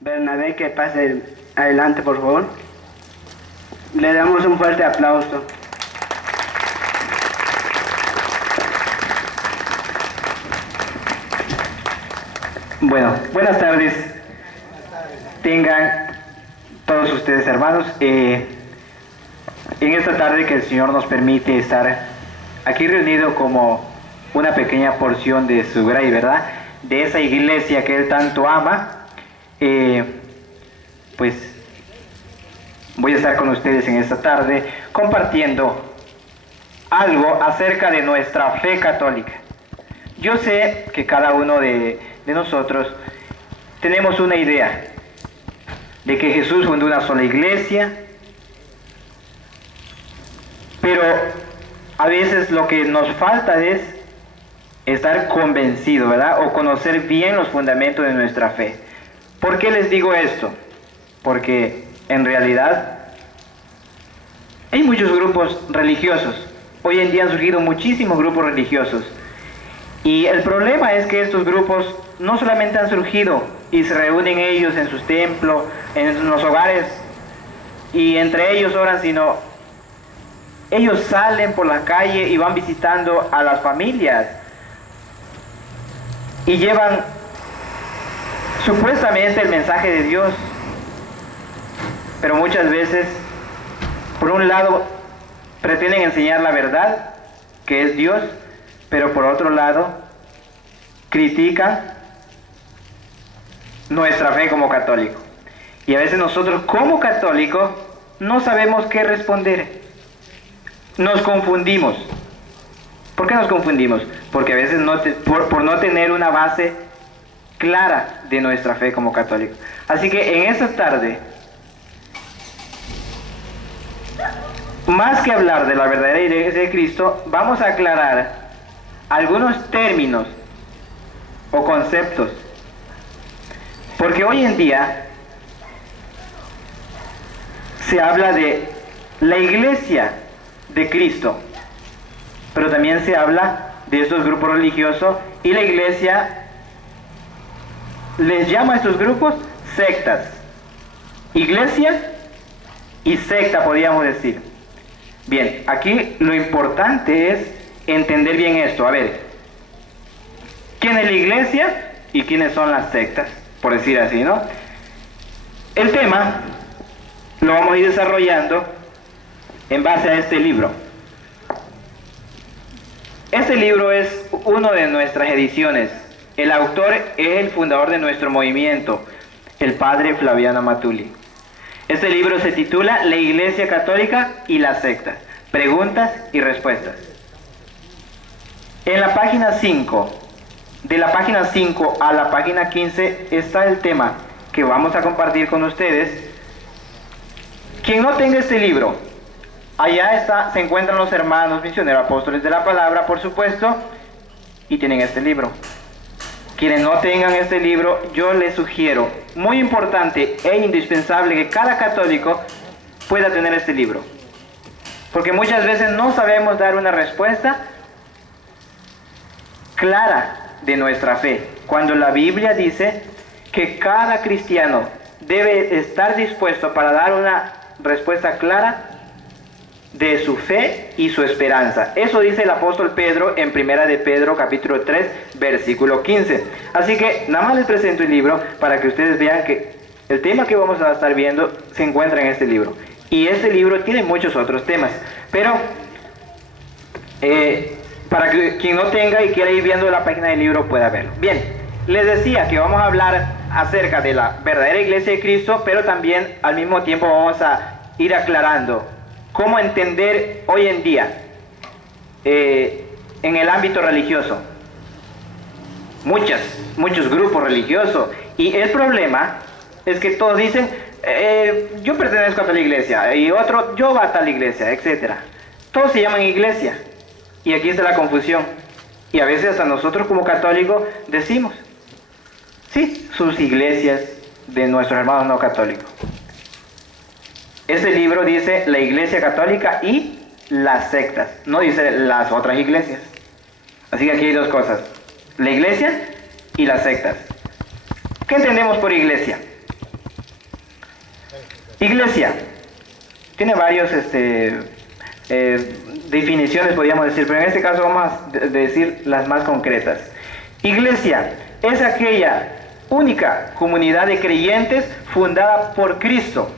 Bernabé, que pase adelante, por favor. Le damos un fuerte aplauso. Bueno, buenas tardes. Tengan todos ustedes, hermanos. En esta tarde que el Señor nos permite estar aquí reunido como una pequeña porción de su grey, ¿verdad? De esa iglesia que Él tanto ama. Pues voy a estar con ustedes en esta tarde compartiendo algo acerca de nuestra fe católica. Yo sé que cada uno de nosotros tenemos una idea de que Jesús fundó una sola iglesia, pero a veces lo que nos falta es estar convencido, ¿verdad? O conocer bien los fundamentos de nuestra fe. ¿Por qué les digo esto? Porque en realidad hay muchos grupos religiosos. Hoy en día han surgido muchísimos grupos religiosos. Y el problema es que estos grupos no solamente han surgido y se reúnen ellos en sus templos, en los hogares, y entre ellos oran, sino ellos salen por la calle y van visitando a las familias y llevan supuestamente el mensaje de Dios, pero muchas veces, por un lado, pretenden enseñar la verdad, que es Dios, pero por otro lado, critican nuestra fe como católico. Y a veces nosotros como católicos no sabemos qué responder. Nos confundimos. ¿Por qué nos confundimos? Porque a veces por no tener una base clara de nuestra fe como católicos. Así que en esta tarde, más que hablar de la verdadera iglesia de Cristo, vamos a aclarar algunos términos o conceptos. Porque hoy en día se habla de la iglesia de Cristo, pero también se habla de estos grupos religiosos, y la iglesia les llama a estos grupos sectas. Iglesia y secta, podríamos decir. Bien, aquí lo importante es entender bien esto. A ver, ¿quién es la iglesia y quiénes son las sectas? Por decir así, ¿no? El tema lo vamos a ir desarrollando en base a este libro. Este libro es uno de nuestras ediciones. El autor es el fundador de nuestro movimiento, el padre Flaviano Amatuli. Este libro se titula La Iglesia Católica y las sectas, preguntas y respuestas. En la página 5, de la página 5 a la página 15 está el tema que vamos a compartir con ustedes. Quien no tenga este libro, allá se encuentran los hermanos misioneros apóstoles de la palabra, por supuesto, y tienen este libro. Quienes no tengan este libro, yo les sugiero, muy importante e indispensable, que cada católico pueda tener este libro. Porque muchas veces no sabemos dar una respuesta clara de nuestra fe, cuando la Biblia dice que cada cristiano debe estar dispuesto para dar una respuesta clara de su fe y su esperanza. Eso dice el apóstol Pedro en Primera de Pedro capítulo 3 versículo 15. Así que nada más les presento el libro para que ustedes vean que el tema que vamos a estar viendo se encuentra en este libro. Y este libro tiene muchos otros temas, pero para que quien no tenga y quiera ir viendo la página del libro pueda verlo. Bien, les decía que vamos a hablar acerca de la verdadera iglesia de Cristo, pero también al mismo tiempo vamos a ir aclarando cómo entender hoy en día en el ámbito religioso muchos grupos religiosos, y el problema es que todos dicen yo pertenezco a tal iglesia, y otro yo va a tal iglesia, etcétera. Todos se llaman iglesia, y aquí está la confusión, y a veces hasta nosotros como católicos decimos sí, sus iglesias de nuestros hermanos no católicos. Ese libro dice la iglesia católica y las sectas, no dice las otras iglesias. Así que aquí hay dos cosas: la iglesia y las sectas. ¿Qué entendemos por iglesia? Iglesia tiene varias definiciones, podríamos decir, pero en este caso vamos a decir las más concretas. Iglesia es aquella única comunidad de creyentes fundada por Cristo.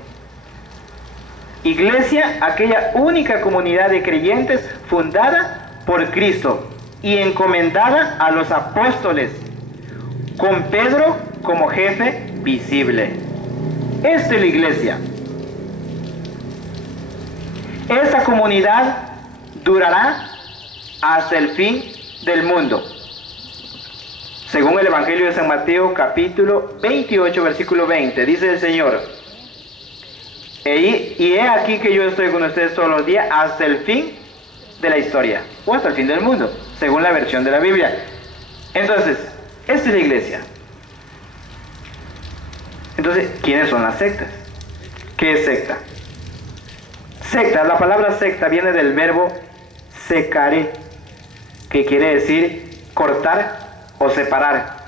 Iglesia, aquella única comunidad de creyentes fundada por Cristo y encomendada a los apóstoles, con Pedro como jefe visible. Esta es la iglesia. Esta comunidad durará hasta el fin del mundo. Según el Evangelio de San Mateo, capítulo 28, versículo 20, dice el Señor: y he aquí que yo estoy con ustedes todos los días hasta el fin de la historia, o hasta el fin del mundo, según la versión de la Biblia. Entonces, esta es la iglesia. Entonces, ¿quiénes son las sectas? ¿Qué es secta? Secta, la palabra secta viene del verbo secare, que quiere decir cortar o separar.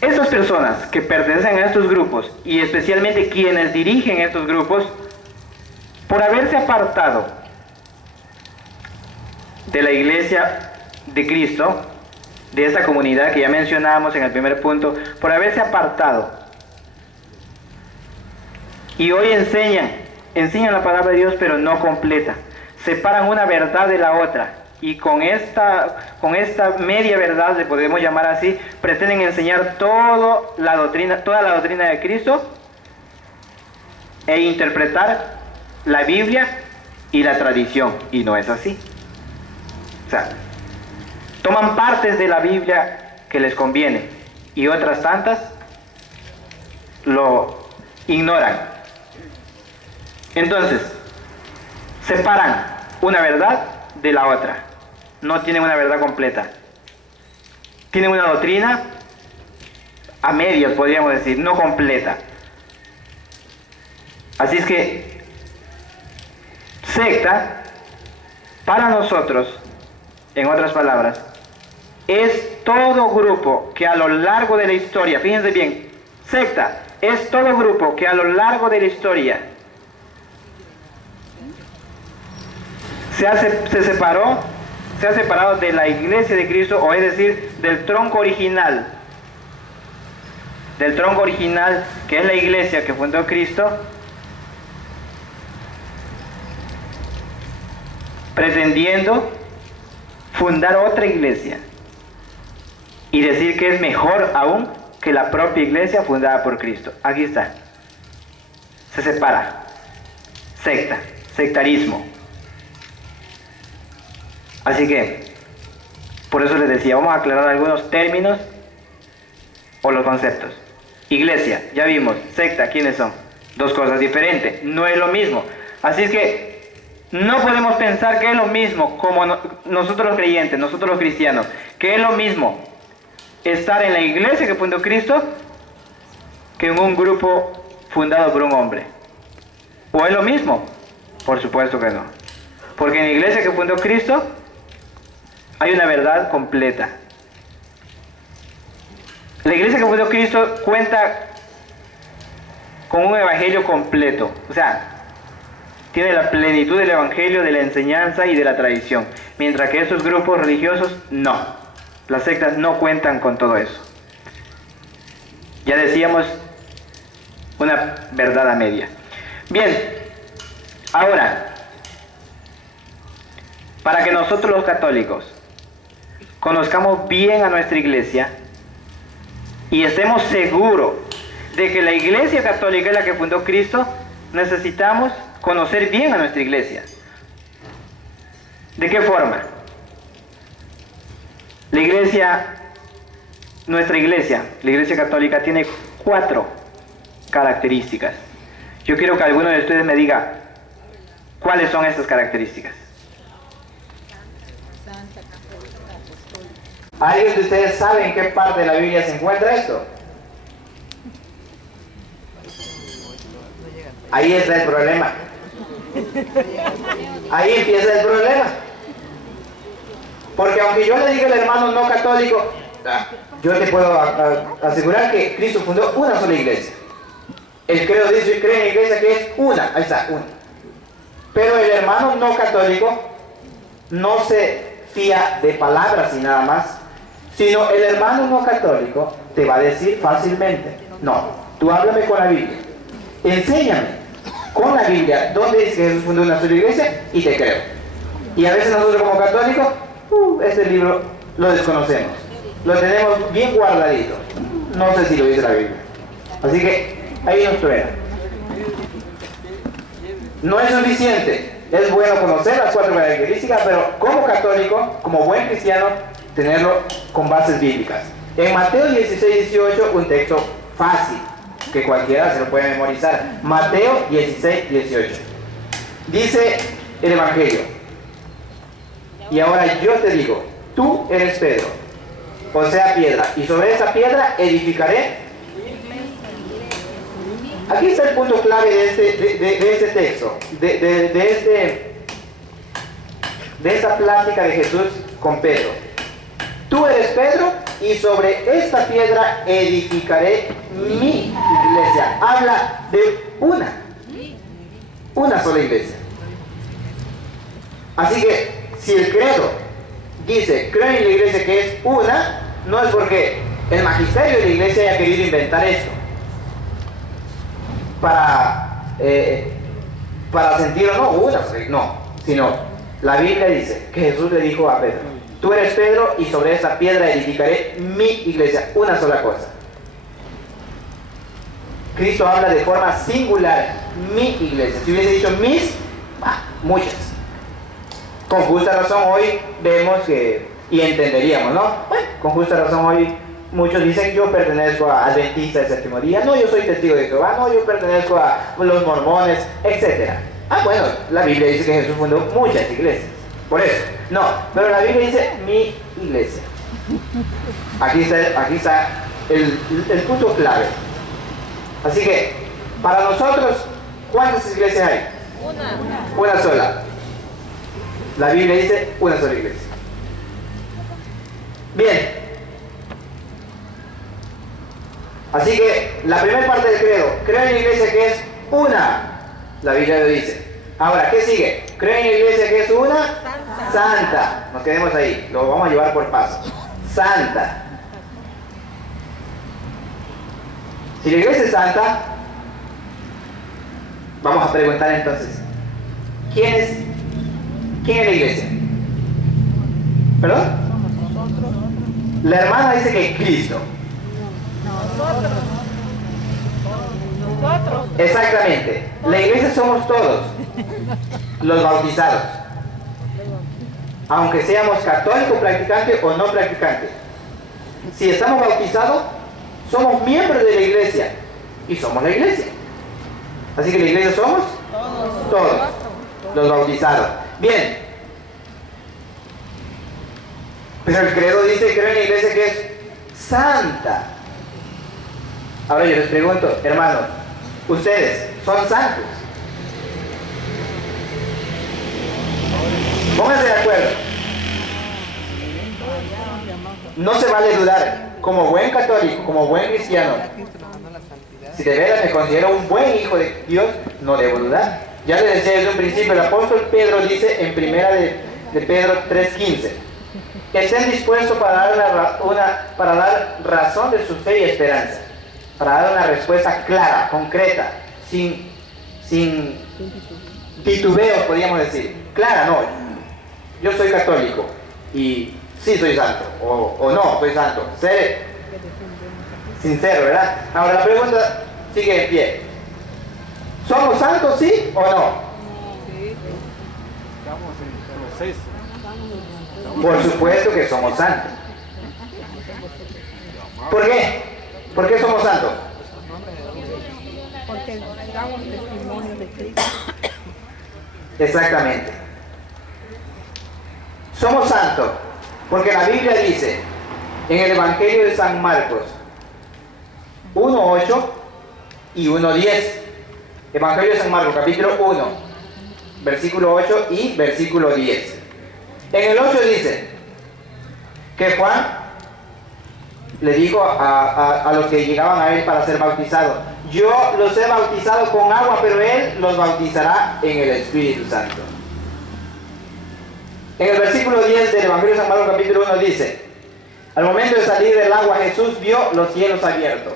Estas personas que pertenecen a estos grupos, y especialmente quienes dirigen estos grupos, por haberse apartado de la iglesia de Cristo, de esta comunidad que ya mencionábamos en el primer punto, por haberse apartado, y hoy enseñan la palabra de Dios, pero no completa, separan una verdad de la otra, y con esta media verdad, le podemos llamar así, pretenden enseñar toda la doctrina de Cristo e interpretar la Biblia y la tradición, y no es así. O sea, toman partes de la Biblia que les conviene y otras tantas lo ignoran. Entonces, separan una verdad de la otra. No tienen una verdad completa. Tienen una doctrina a medias, podríamos decir, no completa. Así es que secta, para nosotros, en otras palabras, es todo grupo que a lo largo de la historia, fíjense bien, secta es todo grupo que a lo largo de la historia se ha separado de la iglesia de Cristo, o es decir, del tronco original, que es la iglesia que fundó Cristo, pretendiendo fundar otra iglesia y decir que es mejor aún que la propia iglesia fundada por Cristo. Aquí está. Se separa. Secta, sectarismo. Así que, por eso les decía, vamos a aclarar algunos términos o los conceptos. Iglesia, ya vimos. Secta, ¿quiénes son? Dos cosas diferentes, no es lo mismo. Así es que no podemos pensar que es lo mismo como nosotros los creyentes, nosotros los cristianos, que es lo mismo estar en la iglesia que fundó Cristo que en un grupo fundado por un hombre. ¿O es lo mismo? Por supuesto que no. Porque en la iglesia que fundó Cristo hay una verdad completa. La iglesia que fundó Cristo cuenta con un evangelio completo. O sea, tiene la plenitud del evangelio, de la enseñanza y de la tradición. Mientras que estos grupos religiosos, no. Las sectas no cuentan con todo eso. Ya decíamos, una verdad a media. Bien, ahora, para que nosotros los católicos conozcamos bien a nuestra iglesia y estemos seguros de que la iglesia católica es la que fundó Cristo, necesitamos conocer bien a nuestra iglesia. ¿De qué forma? Nuestra iglesia, la iglesia católica, tiene 4 características. Yo quiero que alguno de ustedes me diga cuáles son esas características. ¿Alguien de ustedes sabe en qué parte de la Biblia se encuentra esto? Ahí está el problema. Ahí empieza el problema. Porque aunque yo le diga al hermano no católico, yo te puedo asegurar que Cristo fundó una sola iglesia. El credo dice, cree en la iglesia que es una, ahí está, una. Pero el hermano no católico no se fía de palabras y nada más, sino el hermano no católico te va a decir fácilmente, no, tú háblame con la Biblia, enséñame con la Biblia dónde dice que Jesús fundó una sola iglesia y te creo. Y a veces nosotros como católicos, este libro lo desconocemos, lo tenemos bien guardadito, no sé si lo dice la Biblia. Así que ahí nos truena. No es suficiente, es bueno conocer las 4 características, pero como católico, como buen cristiano, tenerlo con bases bíblicas. En Mateo 16, 18, un texto fácil, que cualquiera se lo puede memorizar. Mateo 16, 18. Dice el Evangelio: y ahora yo te digo, tú eres Pedro, o sea piedra, y sobre esa piedra edificaré. Aquí está el punto clave de este texto, de esta plática de Jesús con Pedro. Tú eres Pedro, y sobre esta piedra edificaré mi iglesia. Habla de una sola iglesia. Así que si el credo dice, creo en la iglesia que es una, no es porque el magisterio de la iglesia haya querido inventar esto para sentir o no una, no, sino la Biblia dice que Jesús le dijo a Pedro, tú eres Pedro y sobre esta piedra edificaré mi iglesia, una sola cosa. Cristo habla de forma singular, mi iglesia. Si hubiese dicho mis, muchas. Con justa razón hoy vemos que, y entenderíamos, ¿no? Bueno, con justa razón hoy muchos dicen, yo pertenezco a Adventista del Séptimo Día, no, yo soy testigo de Jehová, no, yo pertenezco a los mormones, etc. Bueno, la Biblia dice que Jesús fundó muchas iglesias, por eso. No, pero la Biblia dice mi iglesia. Aquí está el punto clave. Así que, para nosotros, ¿cuántas iglesias hay? Una sola. La Biblia dice una sola iglesia. Bien. Así que, la primera parte del credo, creo en la iglesia que es una. La Biblia lo dice. Ahora, ¿qué sigue? Creo en la iglesia que es una santa. Nos quedemos ahí, lo vamos a llevar por pasos. Santa. Si la iglesia es santa, vamos a preguntar entonces, ¿quién es la iglesia? ¿Perdón? La hermana dice que Cristo. Nosotros. Exactamente. La iglesia somos todos, los bautizados. Aunque seamos católicos practicantes o no practicantes. Si estamos bautizados, somos miembros de la iglesia. Y somos la iglesia. Así que la iglesia somos todos, los bautizados. Bien. Pero el credo dice, creo en la iglesia que es santa. Ahora yo les pregunto, hermanos, ¿ustedes son santos? Pónganse de acuerdo. No se vale dudar. Como buen católico, como buen cristiano, si de veras me considero un buen hijo de Dios, no debo dudar. Ya les decía desde un principio, el apóstol Pedro dice en primera de Pedro 3:15, estén dispuestos para dar razón de su fe y esperanza, para dar una respuesta clara, concreta, sin titubeos, podríamos decir. Clara, no, yo soy católico y sí soy santo, o no soy santo. Ser sincero, ¿verdad? Ahora la pregunta sigue en pie. ¿Somos santos, sí o no? Por supuesto que somos santos. ¿Por qué? ¿Por qué somos santos? Porque damos testimonio de Cristo. Exactamente. Somos santos porque la Biblia dice en el Evangelio de San Marcos 1:8 y 1:10. Evangelio de San Marcos, capítulo 1, versículo 8 y versículo 10. En el 8 dice que Juan le dijo a los que llegaban a él para ser bautizados: yo los he bautizado con agua, pero él los bautizará en el Espíritu Santo. En el versículo 10 del Evangelio de San Marcos capítulo 1 dice: al momento de salir del agua, Jesús vio los cielos abiertos.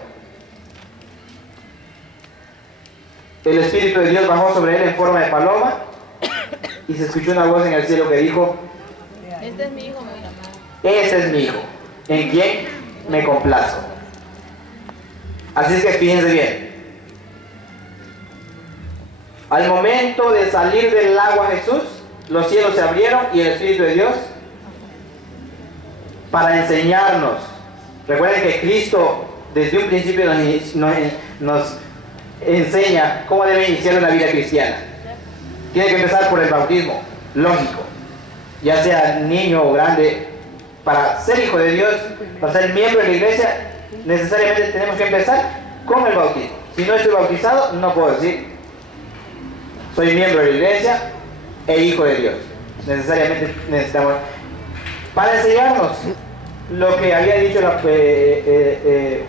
El Espíritu de Dios bajó sobre él en forma de paloma, y se escuchó una voz en el cielo que dijo: Este es mi hijo, muy amado. ese es mi hijo, en quien me complazco. Así es que fíjense bien. Al momento de salir del agua Jesús, los cielos se abrieron y el Espíritu de Dios, para enseñarnos. Recuerden que Cristo desde un principio nos enseña cómo debe iniciar una vida cristiana. Tiene que empezar por el bautismo, lógico. Ya sea niño o grande, para ser hijo de Dios, para ser miembro de la iglesia, necesariamente tenemos que empezar con el bautismo. Si no estoy bautizado, no puedo decir soy miembro de la iglesia e hijo de Dios. Necesariamente necesitamos, para enseñarnos lo que había dicho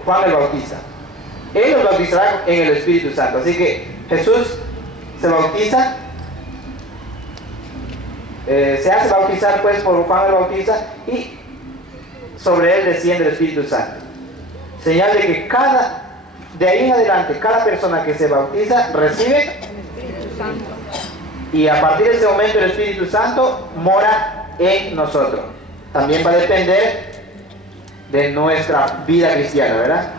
Juan el Bautista. Él nos bautizará en el Espíritu Santo. Así que Jesús se bautiza, se hace bautizar pues por Juan el Bautista, y sobre él desciende el Espíritu Santo. Señal de que de ahí en adelante, cada persona que se bautiza recibe, y a partir de ese momento el Espíritu Santo mora en nosotros. También va a depender de nuestra vida cristiana, ¿verdad?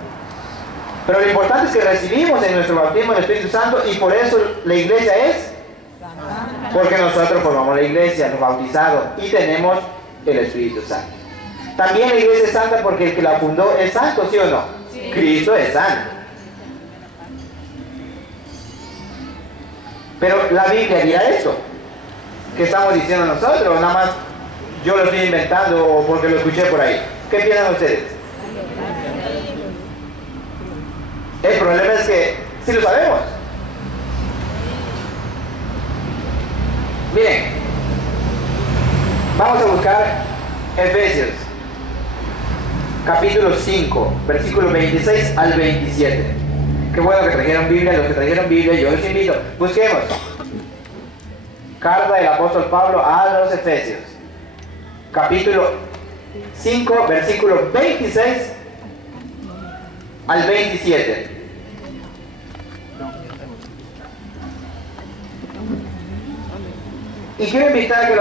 Pero lo importante es que recibimos en nuestro bautismo el Espíritu Santo, y por eso la iglesia es, porque nosotros formamos la iglesia, los bautizados, y tenemos el Espíritu Santo. También la iglesia es santa porque el que la fundó es santo, ¿sí o no? Sí. Cristo es santo. Pero la Biblia dirá esto que estamos diciendo nosotros, o nada más yo lo estoy inventando o porque lo escuché por ahí. ¿Qué piensan ustedes? El problema es que sí lo sabemos. Miren, vamos a buscar Efesios capítulo 5, versículos 26 al 27. Qué bueno que trajeron Biblia. Los que trajeron Biblia, yo les invito, busquemos carta del apóstol Pablo a los Efesios, capítulo 5, versículos 26 al 27. Y quiero invitar a que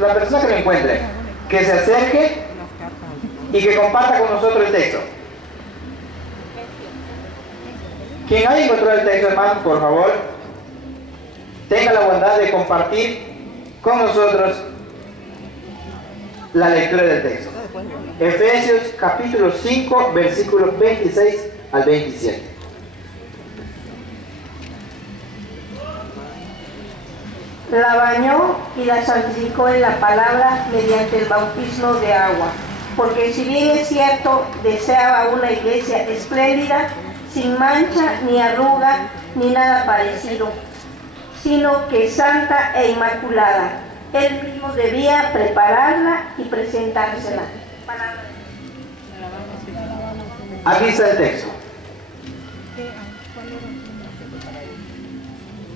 la persona que lo encuentre, que se acerque y que comparta con nosotros el texto. Quien haya encontrado el texto, hermano, por favor, tenga la bondad de compartir con nosotros la lectura del texto. Efesios capítulo 5, versículos 26 al 27. La bañó y la santificó en la palabra mediante el bautismo de agua, porque si bien es cierto, deseaba una iglesia espléndida, sin mancha, ni arruga, ni nada parecido, sino que santa e inmaculada. Él mismo debía prepararla y presentársela. Aquí está el texto.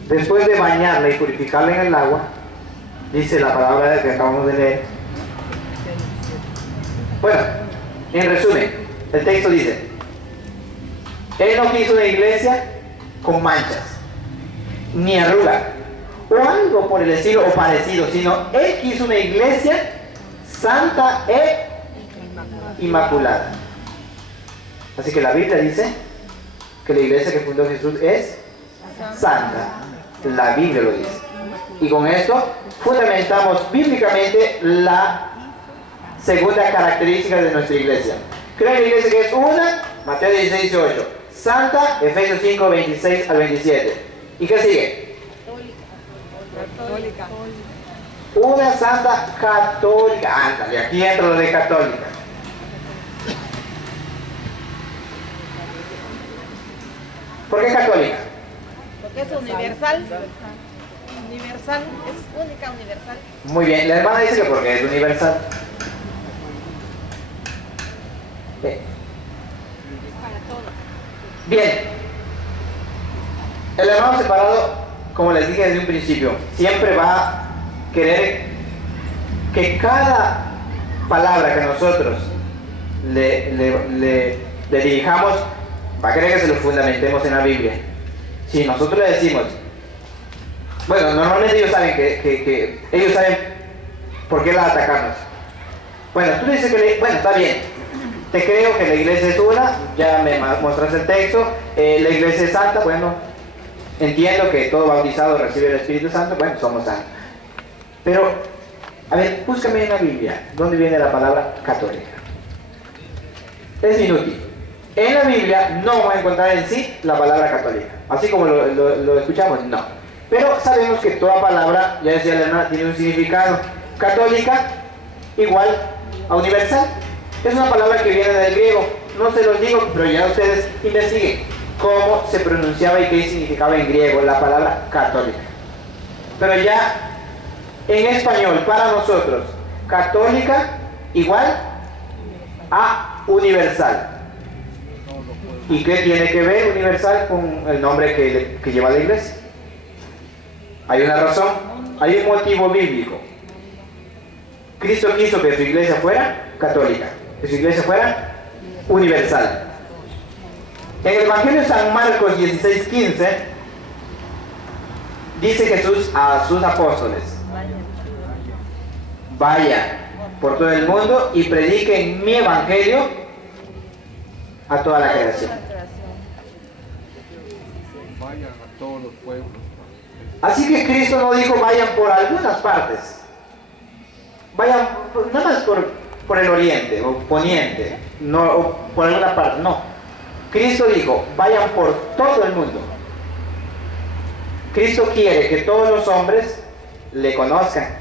Después de bañarla y purificarla en el agua, dice la palabra que acabamos de leer. Bueno, en resumen, el texto dice: Él no quiso una iglesia con manchas, ni arruga, o algo por el estilo o parecido, sino Él quiso una iglesia santa e inmaculada. Así que la Biblia dice que la iglesia que fundó Jesús es santa. La Biblia lo dice. Y con esto fundamentamos bíblicamente la segunda característica de nuestra iglesia. Creo en la iglesia que es una, Mateo 16, 18. Santa, Efesios 5, 26 al 27. ¿Y qué sigue? Católica. Una santa católica. Ándale, aquí entra lo de católica. ¿Por qué católica? Porque es universal. Universal, es única, universal. Muy bien, la hermana dice que porque es universal. Bien, el hermano separado, como les dije desde un principio, siempre va a querer que cada palabra que nosotros le dirijamos, va a querer que se lo fundamentemos en la Biblia. Si nosotros le decimos, bueno, normalmente ellos saben que ellos saben por qué la atacamos. Bueno, tú dices que, bueno, está bien, te creo que la iglesia es una, ya me mostraste el texto, la iglesia es santa, bueno, entiendo que todo bautizado recibe el Espíritu Santo, bueno, somos santos. Pero, a ver, búscame en la Biblia, ¿dónde viene la palabra católica? Es inútil. En la Biblia no vamos a encontrar en sí la palabra católica, así como lo escuchamos, no. Pero sabemos que toda palabra, ya decía la hermana, tiene un significado. Católica igual a universal. Es una palabra que viene del griego. No se los digo, pero ya ustedes investiguen cómo se pronunciaba y qué significaba en griego la palabra católica. Pero ya en español, para nosotros, católica igual a universal. ¿Y qué tiene que ver universal con el nombre que lleva la iglesia? Hay una razón, hay un motivo bíblico. Cristo quiso que su iglesia fuera católica, que su iglesia fuera universal. En el Evangelio de San Marcos 16:15 dice Jesús a sus apóstoles: vayan por todo el mundo y prediquen mi evangelio a toda la creación. Vayan a todos los pueblos. Así que Cristo no dijo vayan por algunas partes, vayan nada más por el oriente o poniente, no, o por alguna parte, no. Cristo dijo vayan por todo el mundo. Cristo quiere que todos los hombres le conozcan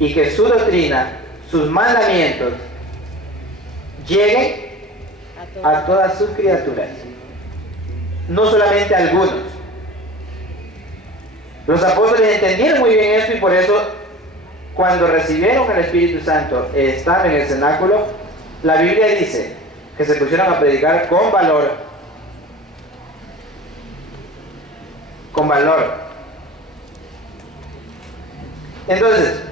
y que su doctrina, sus mandamientos lleguen a todas sus criaturas, no solamente a algunos. Los apóstoles entendieron muy bien esto y por eso cuando recibieron el Espíritu Santo estando en el cenáculo, la Biblia dice que se pusieron a predicar con valor. Con valor. Entonces,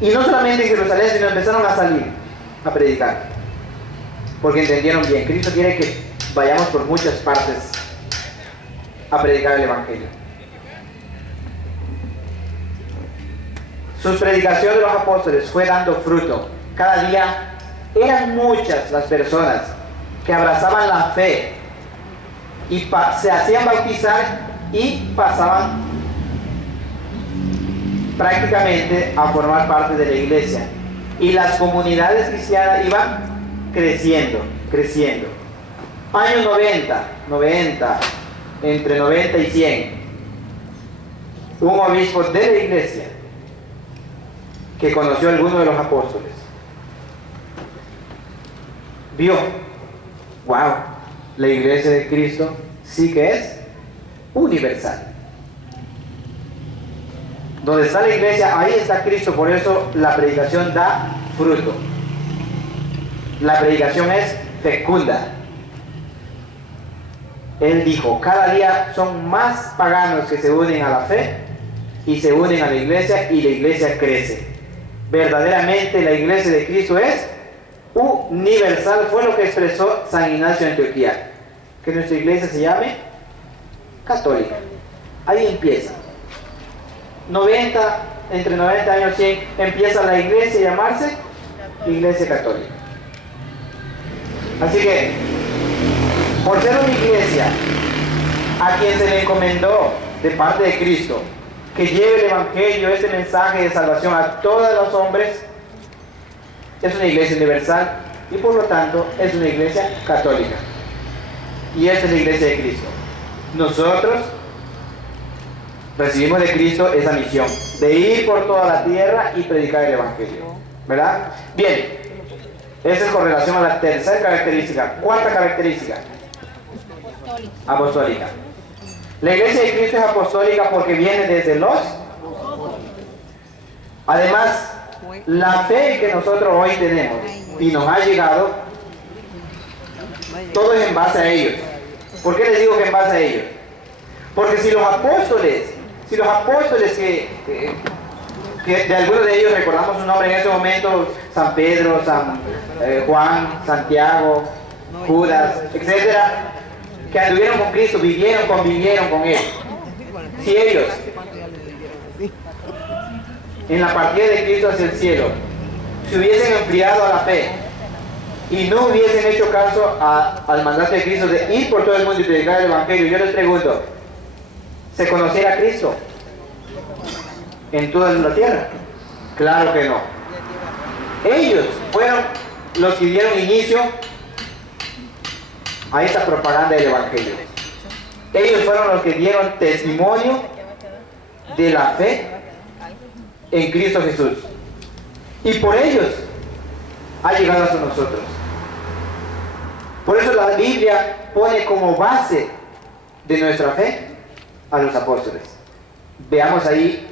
y no solamente en Jerusalén, sino empezaron a salir a predicar. Porque entendieron bien, Cristo quiere que vayamos por muchas partes a predicar el Evangelio. Su predicación de los apóstoles fue dando fruto. Cada día eran muchas las personas que abrazaban la fe y se hacían bautizar y pasaban prácticamente a formar parte de la iglesia. Y las comunidades cristianas iban creciendo. Año 90, entre 90 y 100, un obispo de la iglesia que conoció a alguno de los apóstoles vio, wow, la iglesia de Cristo sí que es universal. Donde está la iglesia, ahí está Cristo, por eso la predicación da fruto. La predicación es fecunda. Él dijo, cada día son más paganos que se unen a la fe y se unen a la iglesia y la iglesia crece. Verdaderamente la iglesia de Cristo es universal, fue lo que expresó San Ignacio de Antioquía, que nuestra iglesia se llame católica. Ahí empieza. Entre 90 años 100 empieza la iglesia a llamarse Iglesia Católica. Así que, por ser una iglesia a quien se le encomendó de parte de Cristo que lleve el Evangelio, este mensaje de salvación a todos los hombres, es una iglesia universal y por lo tanto es una iglesia católica. Y esta es la iglesia de Cristo. Nosotros recibimos de Cristo esa misión de ir por toda la tierra y predicar el Evangelio, ¿verdad? Bien, esa es con relación a la tercera característica. Cuarta característica, apostólica. La iglesia de Cristo es apostólica porque viene desde los. Además, La fe que nosotros hoy tenemos y nos ha llegado, todo es en base a ellos. ¿Por qué les digo que en base a ellos? Porque si los apóstoles que de algunos de ellos recordamos su nombre en este momento, San Pedro, San Juan, Santiago, Judas, etcétera, que anduvieron con Cristo, convivieron con Él. Si ellos, en la partida de Cristo hacia el cielo, se hubiesen enfriado a la fe y no hubiesen hecho caso al mandato de Cristo de ir por todo el mundo y predicar el Evangelio, yo les pregunto, ¿se conociera a Cristo en toda la tierra? Claro que no. Ellos fueron los que dieron inicio a esta propaganda del Evangelio. Ellos fueron los que dieron testimonio de la fe en Cristo Jesús. Y por ellos ha llegado hasta nosotros. Por eso la Biblia pone como base de nuestra fe a los apóstoles. Veamos ahí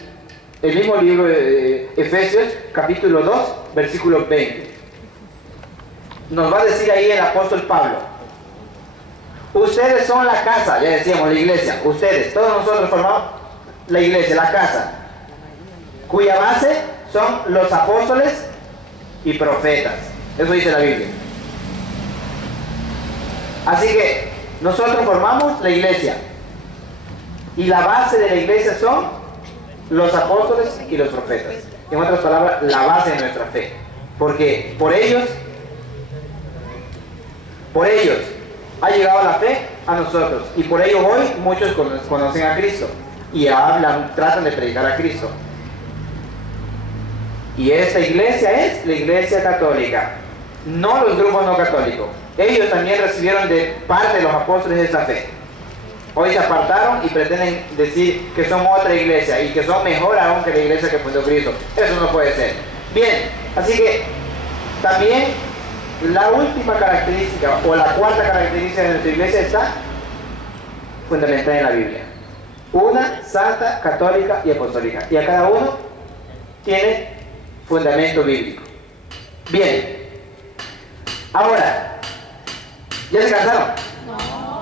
el mismo libro de Efesios, capítulo 2, versículo 20. Nos va a decir ahí el apóstol Pablo: ustedes son la casa, ya decíamos, la iglesia. Ustedes, todos nosotros formamos la iglesia, la casa, cuya base son los apóstoles y profetas. Eso dice la Biblia. Así que nosotros formamos la iglesia y la base de la iglesia son los apóstoles y los profetas. En otras palabras, la base de nuestra fe. Porque por ellos ha llegado la fe a nosotros. Y por ello hoy muchos conocen a Cristo y tratan de predicar a Cristo. Y esta iglesia es la iglesia católica, no los grupos no católicos. Ellos también recibieron de parte de los apóstoles esta fe. Hoy se apartaron y pretenden decir que son otra iglesia y que son mejor aún que la iglesia que fundó Cristo. Eso no puede ser. Bien, así que también la última característica o la cuarta característica de nuestra iglesia está fundamentada en la Biblia. Una, santa, católica y apostólica. Y a cada uno tiene fundamento bíblico. Bien. Ahora, ¿ya se cansaron? No.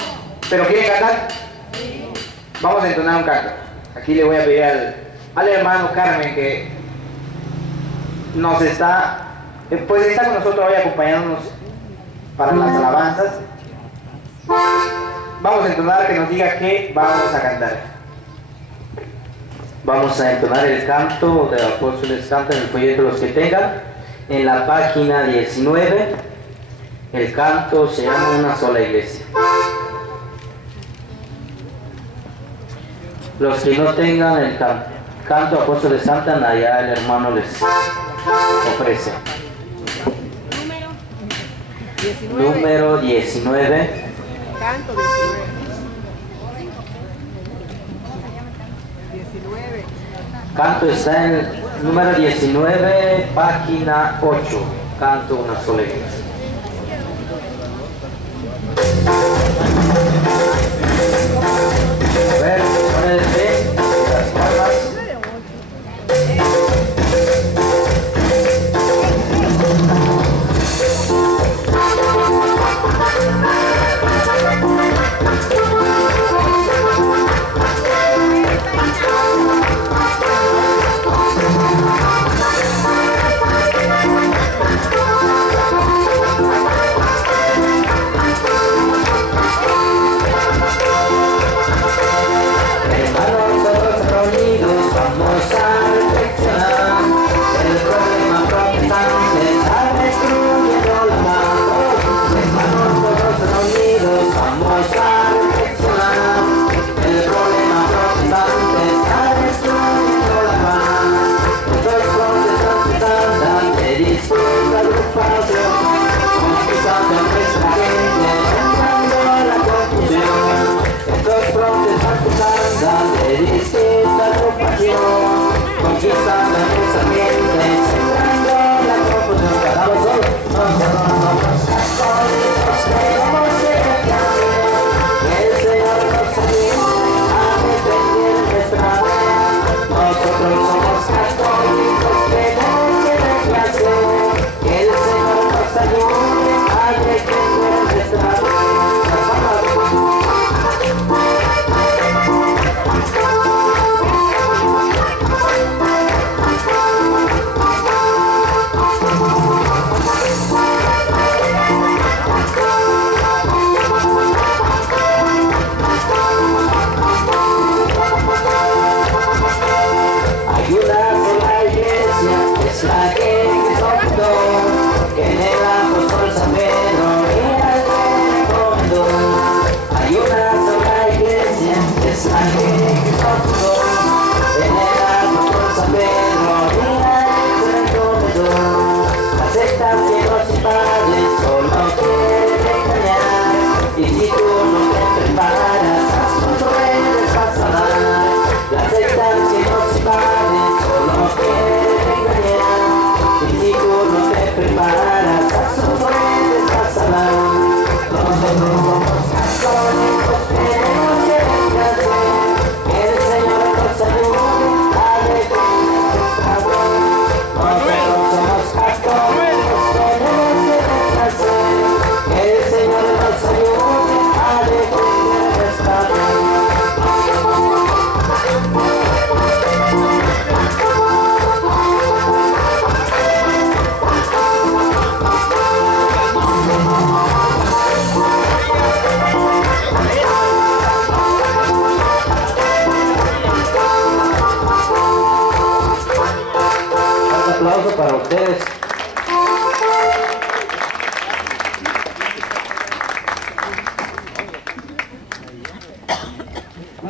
¿Pero quieren cantar? Sí. Vamos a entonar un canto. Aquí le voy a pedir al hermano Carmen que nos está con nosotros hoy acompañándonos para las alabanzas. Vamos a entonar, que nos diga qué vamos a cantar. Vamos a entonar el canto de Apóstoles Santos en el folleto, los que tengan, en la página 19. El canto se llama Una sola iglesia. Los que no tengan el canto Apóstoles Santos, allá el hermano les ofrece. Número 19. Canto 19. Canto está en el número 19, página 8. Canto Una sola iglesia. A ver, pónganse las palmas.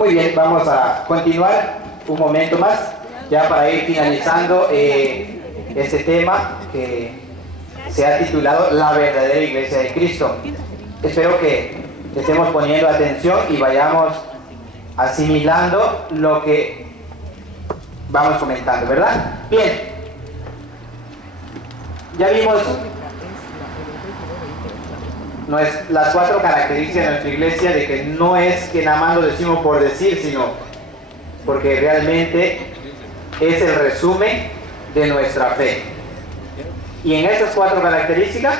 Muy bien, vamos a continuar un momento más, ya para ir finalizando este tema que se ha titulado La verdadera iglesia de Cristo. Espero que estemos poniendo atención y vayamos asimilando lo que vamos comentando, ¿verdad? Bien, ya vimos las 4 características de nuestra iglesia, de que no es que nada más lo decimos por decir, sino porque realmente es el resumen de nuestra fe. Y en esas 4 características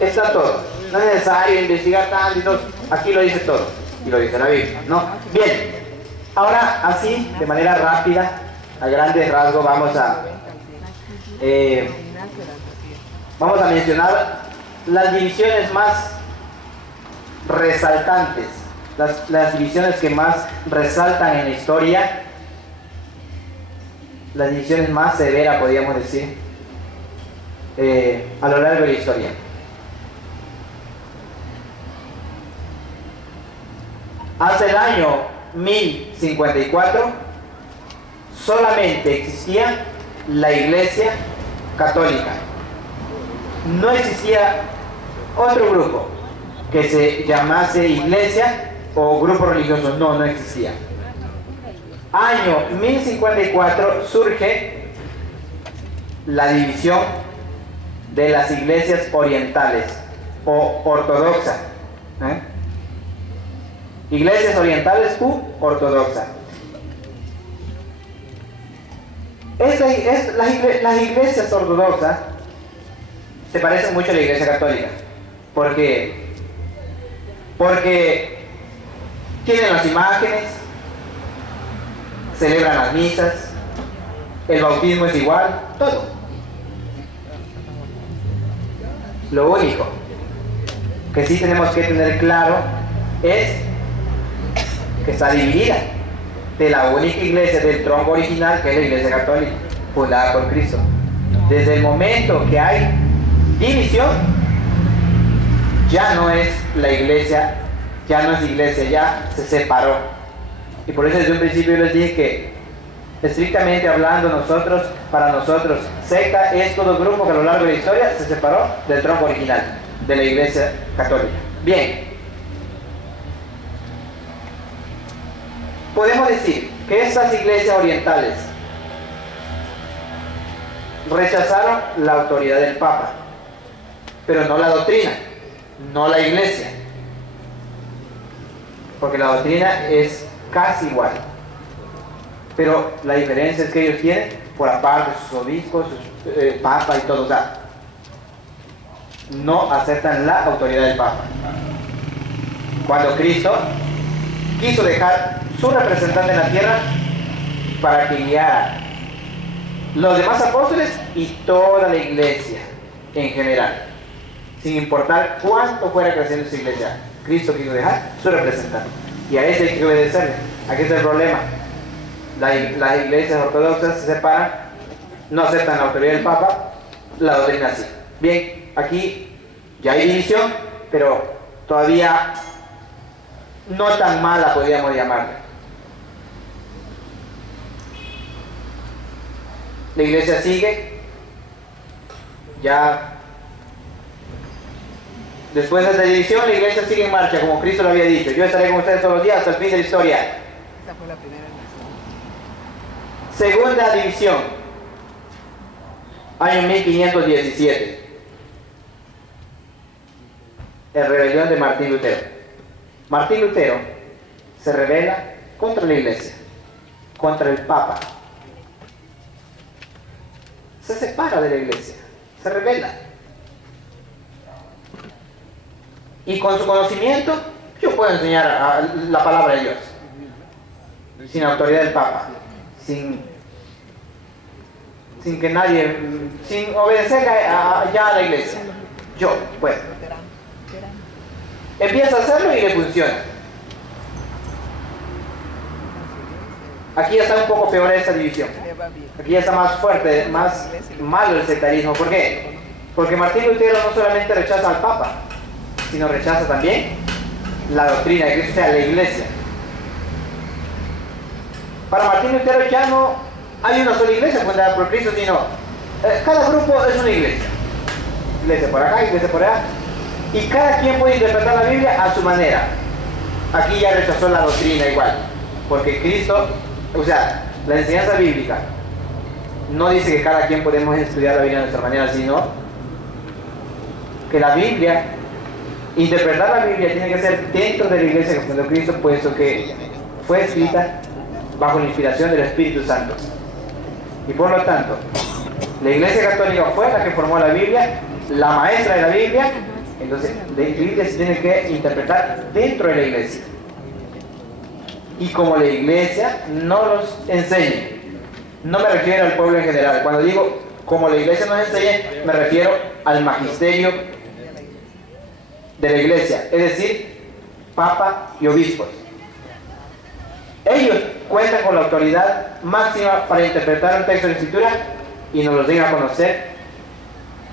está todo. No es necesario investigar tanto y todo. Aquí lo dice todo. Y lo dice la Biblia, ¿no? Bien. Ahora, así, de manera rápida, a grandes rasgos, vamos a mencionar las divisiones más resaltantes, las divisiones que más resaltan en la historia, las divisiones más severas, podríamos decir, a lo largo de la historia. Hasta el año 1054 solamente existía la Iglesia Católica. No existía otro grupo que se llamase iglesia o grupo religioso, no existía. Año 1054 surge la división de las iglesias orientales o ortodoxas. Iglesias orientales u ortodoxas. Las iglesias ortodoxas se parecen mucho a la iglesia católica. ¿Por qué? Porque tienen las imágenes, celebran las misas, el bautismo es igual, todo. Lo único que sí tenemos que tener claro es que está dividida de la única iglesia del tronco original, que es la iglesia católica, fundada por Cristo. Desde el momento que hay división, ya no es la iglesia, ya se separó. Y por eso desde un principio yo les dije que, estrictamente hablando, para nosotros, secta es todo grupo que a lo largo de la historia se separó del tronco original, de la iglesia católica. Bien, podemos decir que estas iglesias orientales rechazaron la autoridad del Papa, pero no la doctrina, no la iglesia, porque la doctrina es casi igual, pero la diferencia es que ellos tienen por aparte sus obispos, sus papas y todo, o sea, no aceptan la autoridad del Papa. Cuando Cristo quiso dejar su representante en la tierra para que guiara los demás apóstoles y toda la iglesia en general, sin importar cuánto fuera creciendo esa iglesia, Cristo quiso dejar su representante, y a ese hay que obedecerle. Aquí está el problema: las iglesias ortodoxas se separan, no aceptan la autoridad del Papa, la doctrina sí. Bien, aquí ya hay división, pero todavía no tan mala, podríamos llamarla. La iglesia sigue, ya después de esta división, la iglesia sigue en marcha, como Cristo lo había dicho: yo estaré con ustedes todos los días hasta el fin de la historia. Esa fue la primera. Segunda división, año 1517. La rebelión de Martín Lutero. Martín Lutero se rebela contra la iglesia, contra el Papa. Se separa de la iglesia, se rebela. Y con su conocimiento, yo puedo enseñar la palabra de Dios, sin autoridad del Papa, sin que nadie, sin obedecer ya a la iglesia. Yo puedo. Empieza a hacerlo y le funciona. Aquí ya está un poco peor esta división. Aquí ya está más fuerte, más malo el sectarismo. ¿Por qué? Porque Martín Lutero no solamente rechaza al Papa, sino rechaza también la doctrina de Cristo, o sea, la iglesia. Para Martín Lutero ya no hay una sola iglesia fundada por Cristo, sino cada grupo es una iglesia. Iglesia por acá, iglesia por allá. Y cada quien puede interpretar la Biblia a su manera. Aquí ya rechazó la doctrina igual. Porque Cristo, o sea, la enseñanza bíblica no dice que cada quien podemos estudiar la Biblia de nuestra manera, sino que la Biblia, interpretar la Biblia tiene que ser dentro de la iglesia que fundó Cristo, puesto que fue escrita bajo la inspiración del Espíritu Santo. Y por lo tanto, la Iglesia Católica fue la que formó la Biblia, la maestra de la Biblia. Entonces, la Biblia se tiene que interpretar dentro de la iglesia. Y como la iglesia no los enseña, no me refiero al pueblo en general. Cuando digo como la iglesia nos enseña, me refiero al magisterio de la iglesia, es decir, papa y obispos. Ellos cuentan con la autoridad máxima para interpretar un texto de la Escritura y nos los den a conocer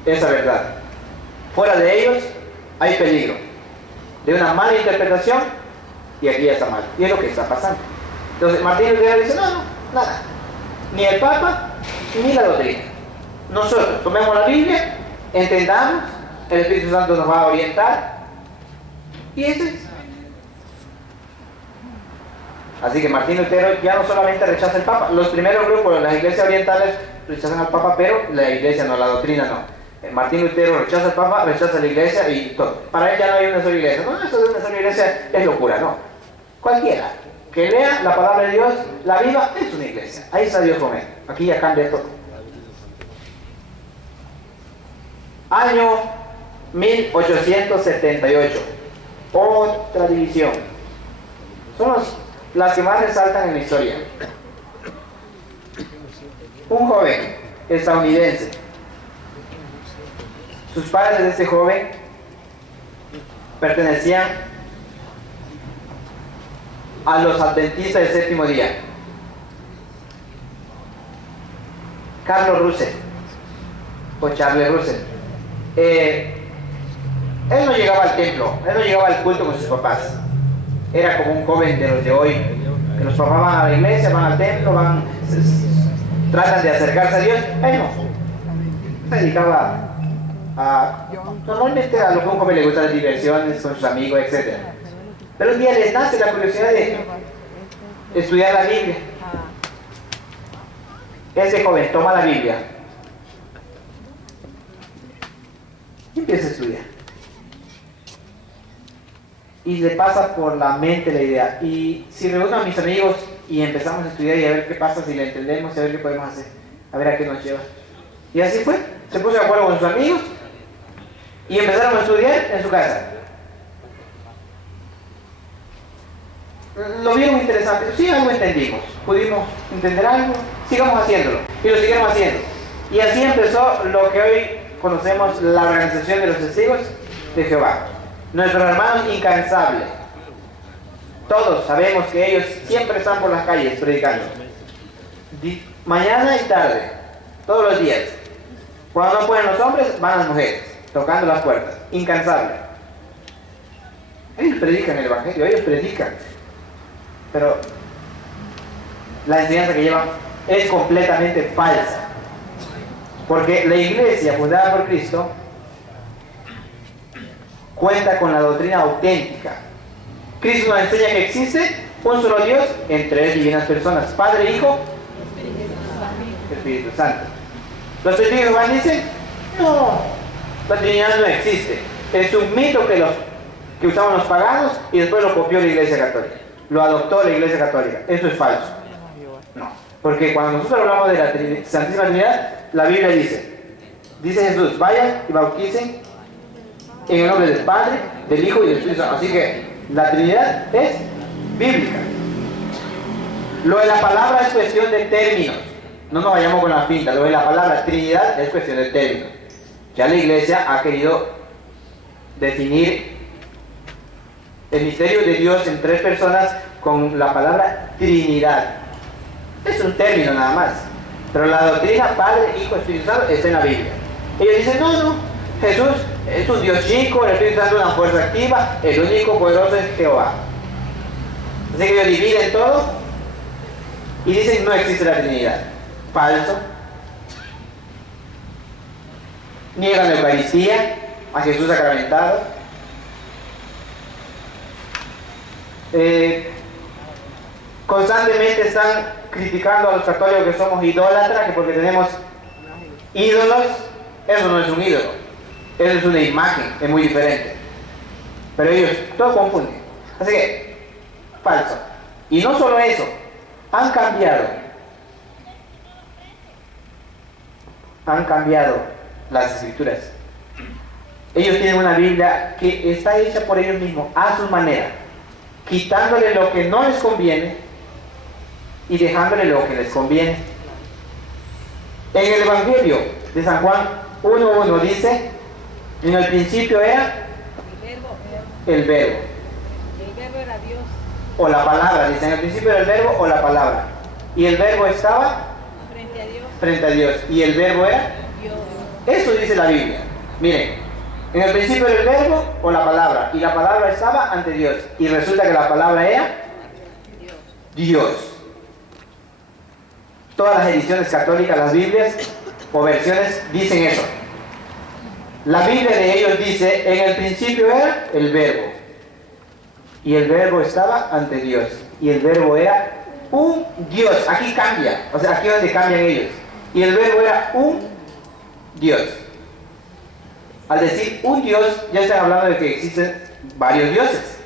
esa verdad. Fuera de ellos hay peligro de una mala interpretación, y aquí ya está mal. Y es lo que está pasando. Entonces Martín Lutero dice, no, nada. Ni el Papa, ni la doctrina. Nosotros tomemos la Biblia, entendamos, el Espíritu Santo nos va a orientar, y eso es. Así que Martín Lutero ya no solamente rechaza el Papa. Los primeros grupos de las iglesias orientales rechazan al Papa, pero la iglesia no, la doctrina no. Martín Lutero rechaza al Papa, rechaza la iglesia y todo. Para él ya no hay una sola iglesia. No, eso de una sola iglesia es locura, no. Cualquiera que lea la palabra de Dios, la viva, es una iglesia. Ahí está Dios con él. Aquí ya cambia todo. Año 1878. Otra división. Son las que más resaltan en la historia. Un joven estadounidense. Sus padres de este joven pertenecían a los adventistas del séptimo día. Carlos Russell, o Charles Russell. Él no llegaba al templo, él no llegaba al culto con sus papás. Era como un joven de los de hoy, que los papás van a la iglesia, van al templo, tratan de acercarse a Dios. Él no. Se dedicaba normalmente a lo que a un joven le gusta, las diversiones con sus amigos, etc. Pero un día les nace la curiosidad de estudiar la Biblia. Ese joven toma la Biblia y empieza a estudiar. Y le pasa por la mente la idea. Y si reúno a mis amigos y empezamos a estudiar y a ver qué pasa, si la entendemos, y a ver qué podemos hacer, a ver a qué nos lleva. Y así fue. Se puso de acuerdo con sus amigos y empezaron a estudiar en su casa. Lo vieron interesante. Sí, algo entendimos. Pudimos entender algo. Sigamos haciéndolo. Y lo siguieron haciendo. Y así empezó lo que hoy conocemos, la Organización de los Testigos de Jehová. Nuestros hermanos incansables. Todos sabemos que ellos siempre están por las calles predicando. Mañana y tarde. Todos los días. Cuando no pueden los hombres, van las mujeres, tocando las puertas, incansables. Ellos predican el Evangelio, ellos predican. Pero la enseñanza que llevan es completamente falsa. Porque la iglesia fundada por Cristo cuenta con la doctrina auténtica. Cristo nos enseña que existe un solo Dios en tres divinas personas, Padre, Hijo, Espíritu Santo. Los testigos de Jehová dicen, no, la Trinidad no existe. Es un mito que usaban los paganos y después lo copió la Iglesia Católica. Lo adoptó la Iglesia Católica. Eso es falso. No. Porque cuando nosotros hablamos de la Santísima Trinidad, la Biblia dice Jesús, vayan y bauticen en el nombre del Padre, del Hijo y del Espíritu Santo. Así que la Trinidad es bíblica. Lo de la palabra es cuestión de términos. No nos vayamos con la pinta. Lo de la palabra Trinidad es cuestión de términos. Ya la Iglesia ha querido definir el misterio de Dios en tres personas con la palabra Trinidad. Es un término nada más. Pero la doctrina Padre, Hijo, Espíritu Santo está en la Biblia. Ellos dicen, no, Jesús es un Dios chico, el Espíritu Santo es una fuerza activa, el único poderoso es Jehová. Así que ellos dividen todo y dicen no existe la Trinidad. Falso. Niegan la Eucaristía, a Jesús sacramentado. Constantemente están criticando a los católicos que somos idólatras, que porque tenemos ídolos, eso no es un ídolo, eso es una imagen, es muy diferente. Pero ellos todo confunden. Así que, falso. Y no solo eso, han cambiado las escrituras. Ellos tienen una Biblia que está hecha por ellos mismos, a su manera, quitándole lo que no les conviene y dejándole lo que les conviene. En el Evangelio de San Juan 1:1 dice, en el principio era el verbo. El verbo era Dios. O la palabra, dice, en el principio era el verbo o la palabra. Y el verbo estaba Frente a Dios. frente a Dios. Y el verbo era, Dios. eso dice la Biblia. Miren, en el principio era el verbo o la palabra. Y la palabra estaba ante Dios. Y resulta que la palabra era Dios. Todas las ediciones católicas, las Biblias o versiones dicen eso. La Biblia de ellos dice, en el principio era el verbo. Y el verbo estaba ante Dios. Y el verbo era un Dios. Aquí cambia. O sea, aquí es donde cambian ellos. Y el verbo era un Dios. Al decir un Dios, ya están hablando de que existen varios dioses.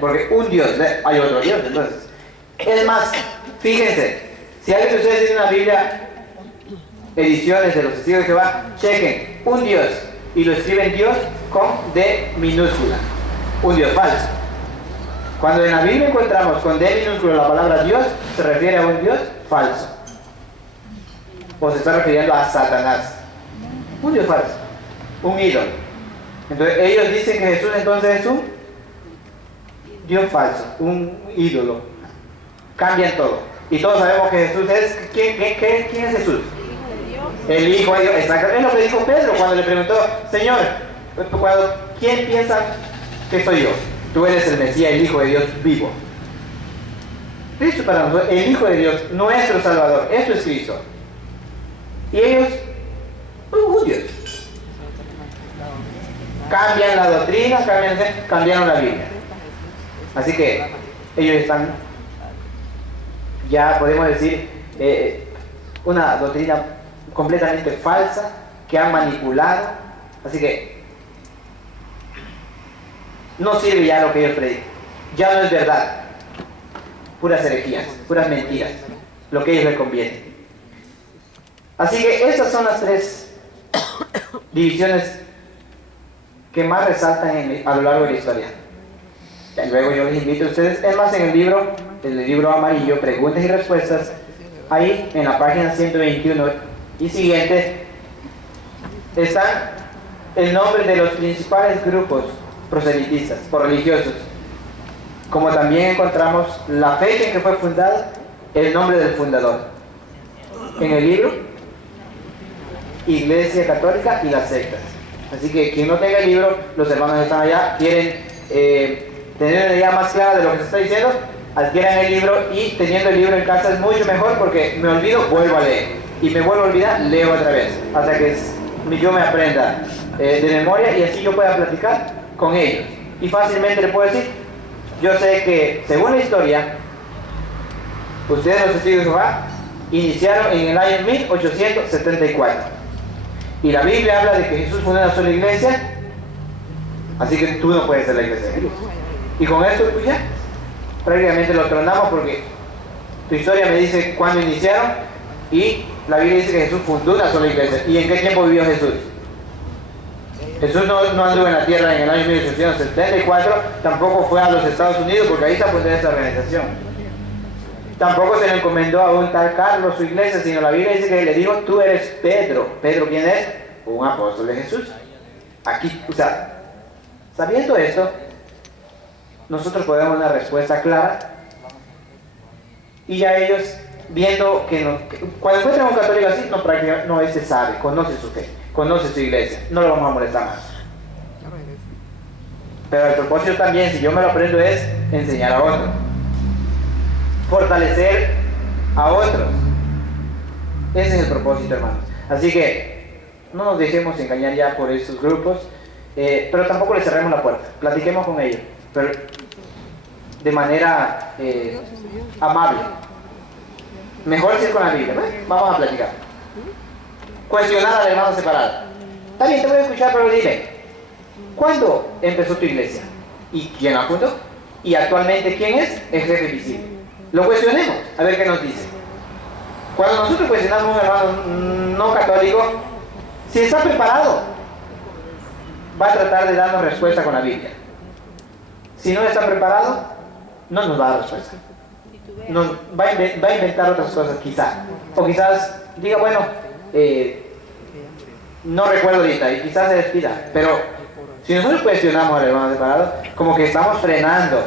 Porque un Dios, hay otro Dios. Entonces, es más, fíjense, si alguien de ustedes tiene una Biblia, ediciones de los Testigos de Jehová, chequen, un Dios, y lo escriben Dios con D minúscula. Un Dios falso. Cuando en la Biblia encontramos con D minúscula la palabra Dios, se refiere a un Dios falso. O se está refiriendo a Satanás. Un Dios falso. Un ídolo. Entonces ellos dicen que Jesús entonces es un Dios falso, un ídolo. Cambian todo. Y todos sabemos que Jesús es... ¿Quién es Jesús? El Hijo de Dios. Exacto. Es lo que dijo Pedro cuando le preguntó, Señor, ¿quién piensa que soy yo? Tú eres el Mesías, el Hijo de Dios vivo. Cristo para nosotros, el Hijo de Dios, nuestro Salvador. Esto es Cristo. Y ellos, un Dios. Cambian la doctrina, cambiaron la Biblia. Así que ellos están, ya podemos decir, una doctrina completamente falsa que han manipulado. Así que no sirve ya lo que ellos predican. Ya no es verdad. Puras herejías, puras mentiras. Lo que a ellos les conviene. Así que estas son las tres divisiones que más resaltan a lo largo de la historia. Y luego yo les invito a ustedes, es más, en el libro amarillo, preguntas y respuestas, ahí en la página 121 y siguiente, están el nombre de los principales grupos proselitistas o religiosos, como también encontramos la fecha en que fue fundada, el nombre del fundador. En el libro, Iglesia Católica y las sectas. Así que quien no tenga el libro, los hermanos que están allá, quieren tener una idea más clara de lo que se está diciendo, adquieran el libro, y teniendo el libro en casa es mucho mejor, porque me olvido, vuelvo a leer, y me vuelvo a olvidar, leo otra vez, hasta que yo me aprenda de memoria, y así yo pueda platicar con ellos. Y fácilmente le puedo decir, yo sé que según la historia, ustedes los Testigos de Jehová iniciaron en el año 1874. Y la Biblia habla de que Jesús fundó una sola iglesia, así que tú no puedes ser la iglesia de Jesús. Y con esto pues ya, prácticamente lo tronamos, porque tu historia me dice cuándo iniciaron, y la Biblia dice que Jesús fundó una sola iglesia. ¿Y en qué tiempo vivió Jesús? Jesús no anduvo en la tierra en el año 1874, tampoco fue a los Estados Unidos, porque ahí está fundada esta organización. Tampoco se le encomendó a un tal Carlos su iglesia, sino la Biblia dice que le dijo, tú eres Pedro. ¿Pedro quién es? Un apóstol de Jesús. Aquí, o sea, sabiendo esto, nosotros podemos dar una respuesta clara, y ya ellos, viendo cuando encuentran a un católico así, no, este sabe, conoce su fe, conoce su iglesia, no lo vamos a molestar más. Pero el propósito también, si yo me lo aprendo, es enseñar a otro, fortalecer a otros. Ese es el propósito, hermanos. Así que no nos dejemos engañar ya por estos grupos, pero tampoco les cerremos la puerta. Platiquemos con ellos, pero de manera amable. Mejor es ir con la Biblia. Vamos a platicar. Cuestionar al hermano separado. Está bien, te voy a escuchar, pero dime, ¿cuándo empezó tu iglesia? ¿Y quién la fundó? ¿Y actualmente quién es? El jefe visible. Lo cuestionemos, a ver qué nos dice. Cuando nosotros cuestionamos a un hermano no católico, si está preparado, va a tratar de darnos respuesta con la Biblia. Si no está preparado, no nos va a dar respuesta. Va a inventar otras cosas quizá. O quizás diga, bueno, no recuerdo ahorita, y quizás se despida. Pero si nosotros cuestionamos al hermano separado, como que estamos frenando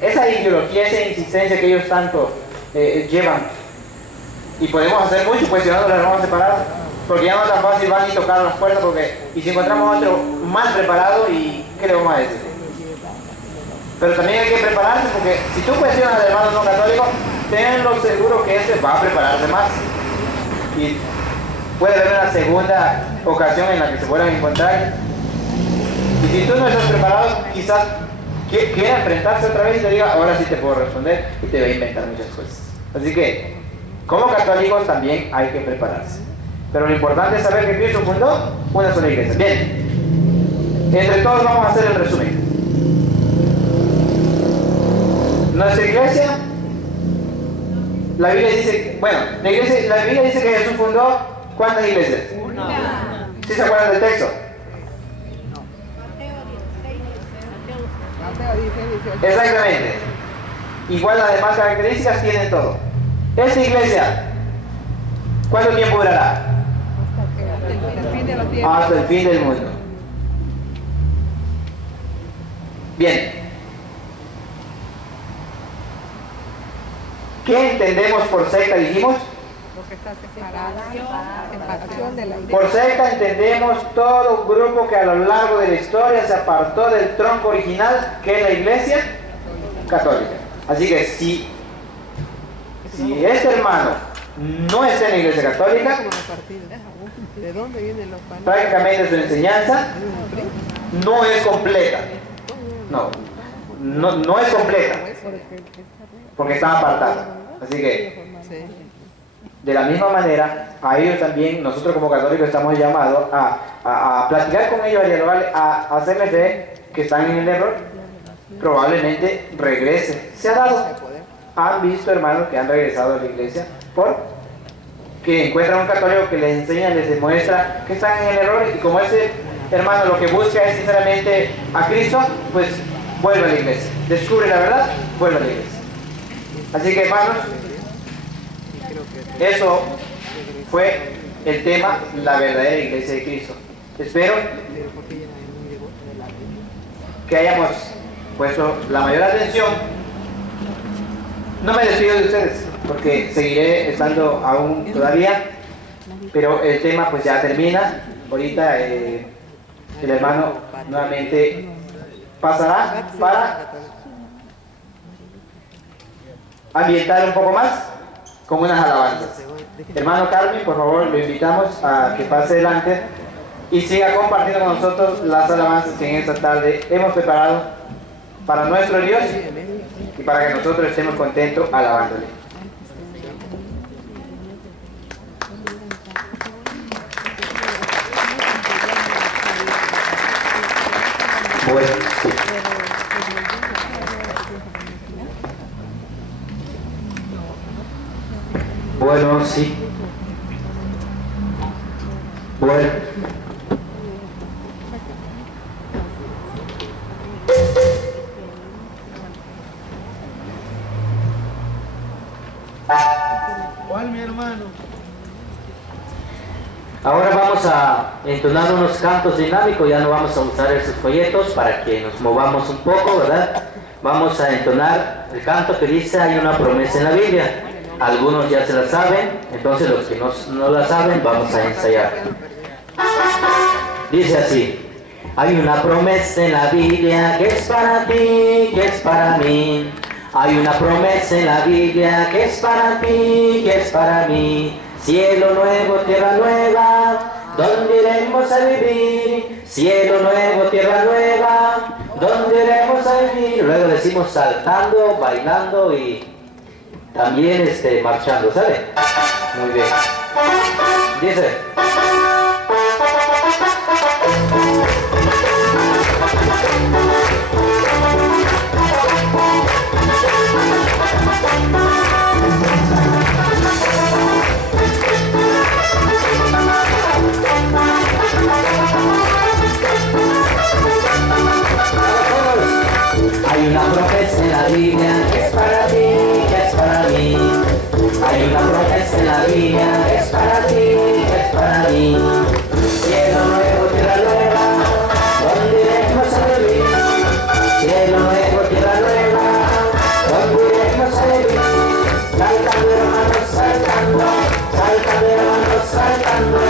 esa ideología, esa insistencia que ellos tanto llevan. Y podemos hacer mucho cuestionando al hermano separado, porque ya no es tan fácil van y tocar las puertas, y si encontramos otro más preparado, ¿y qué le vamos a decir? Pero también hay que prepararse, porque si tú cuestionas al hermano no católico, tenlo seguro que este va a prepararse más. Y puede haber una segunda ocasión en la que se vuelvan a encontrar. Y si tú no estás preparado, quizás quiera enfrentarse otra vez y te diga, ahora sí te puedo responder, y te va a inventar muchas cosas. Así que, como católicos también hay que prepararse. Pero lo importante es saber que Cristo fundó una sola iglesia. Bien, entre todos vamos a hacer el resumen. Nuestra iglesia, la Biblia dice, la Biblia dice que Jesús fundó ¿cuántas iglesias? ¿Sí se acuerdan del texto? Exactamente. Igual las demás características tienen todo. Esta iglesia, ¿cuánto tiempo durará? Hasta el fin del mundo. Bien. ¿Qué entendemos por secta, dijimos? Porque está separada, separación de la iglesia. Por secta entendemos todo grupo que a lo largo de la historia se apartó del tronco original, que es la iglesia católica. Así que si este hermano no está en la iglesia católica, ¿de dónde vienen los panes? prácticamente su enseñanza no es completa. No es completa, porque está apartado. Así que, de la misma manera, a ellos también, nosotros como católicos estamos llamados a platicar con ellos, a dialogar, a hacerles ver que están en el error. Probablemente regrese. Se ha dado. Han visto hermanos que han regresado a la iglesia porque encuentran un católico que les enseña, les demuestra que están en el error, y como ese hermano lo que busca es sinceramente a Cristo, pues vuelve a la iglesia. Descubre la verdad, vuelve a la iglesia. Así que, hermanos, eso fue el tema, la verdadera iglesia de Cristo. Espero que hayamos puesto la mayor atención. No me despido de ustedes, porque seguiré estando aún todavía, pero el tema pues ya termina. Ahorita el hermano nuevamente pasará para ambientar un poco más con unas alabanzas. Hermano Carmen, por favor, lo invitamos a que pase adelante y siga compartiendo con nosotros las alabanzas que en esta tarde hemos preparado para nuestro Dios y para que nosotros estemos contentos alabándole. Bueno, sí. Bueno. ¿Cuál, mi hermano? Ahora vamos a entonar unos cantos dinámicos, ya no vamos a usar esos folletos para que nos movamos un poco, ¿verdad? Vamos a entonar el canto que dice: hay una promesa en la Biblia. Algunos ya se la saben, entonces los que no la saben vamos a ensayar. Dice así: hay una promesa en la Biblia que es para ti, que es para mí. Hay una promesa en la Biblia que es para ti, que es para mí. Cielo nuevo, tierra nueva, ¿dónde iremos a vivir? Cielo nuevo, tierra nueva, ¿dónde iremos a vivir? Luego decimos saltando, bailando y también marchando, ¿sabe? Muy bien. Dice. Hay una promesa en la Biblia que es para ti, que es para mí. Hay una promesa en la Biblia que es para ti, que es para mí. Cielo nuevo, tierra nueva, ¿dónde iremos a vivir? Cielo nuevo, tierra nueva, ¿dónde iremos a vivir? Saltando hermanos, saltando, saltando hermanos, saltando,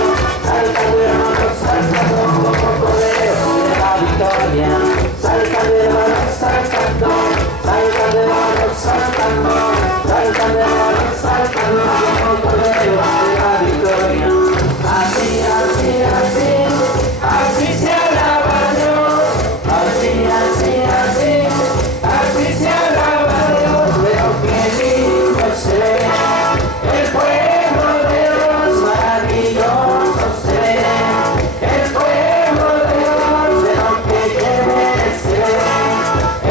saltando hermanos, saltando, como poderoso de la victoria. Saltando hermanos, saltando, saltando hermanos, saltando, saltando hermanos, saltando, como poderoso de la victoria. Así, así, así, así se alaba a Dios. Así, así, así, así se alaba a Dios. Pero qué lindo se ve el pueblo de Dios, maravilloso se ve el pueblo de Dios, pero qué chévere se ve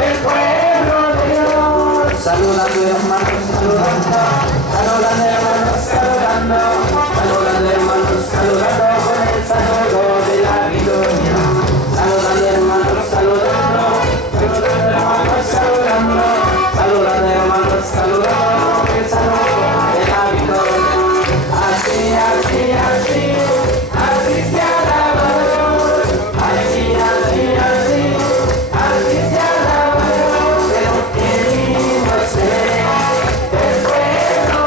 el pueblo de Dios. Saludando hermanos, saludando, saludando hermanos, saludando, saludando hermanos, saludando con el saludo de la victoria. Saludando hermanos, saludando, saludando hermanos, saludando, saludando hermanos, saludando con el saludo de la victoria. Así, así, así, así se alaba a Dios. Así, así, así, así se alaba a Dios. Pero qué lindo se ve el pueblo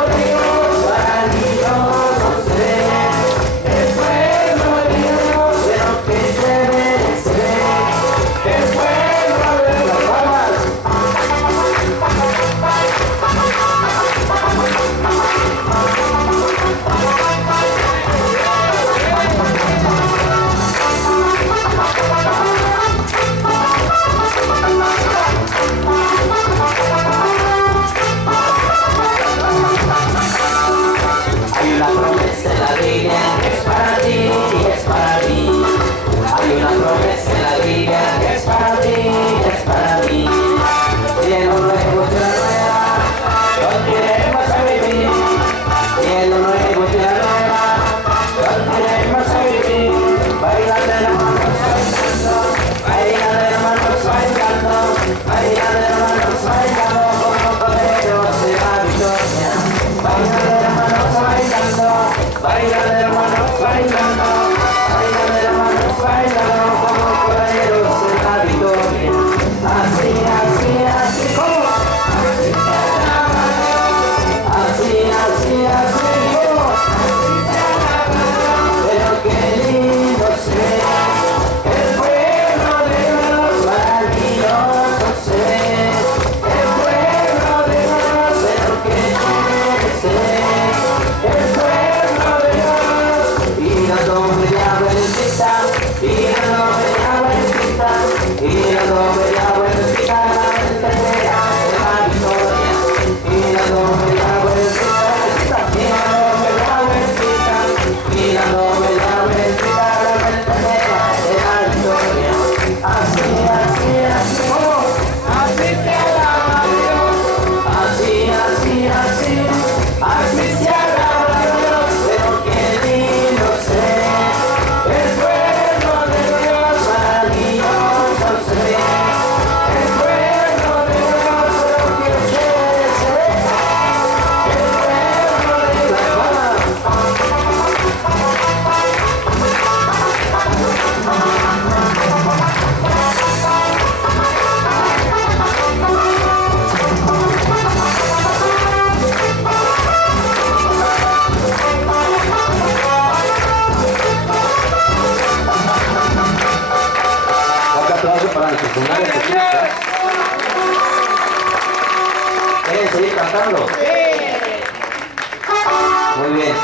Muy bien.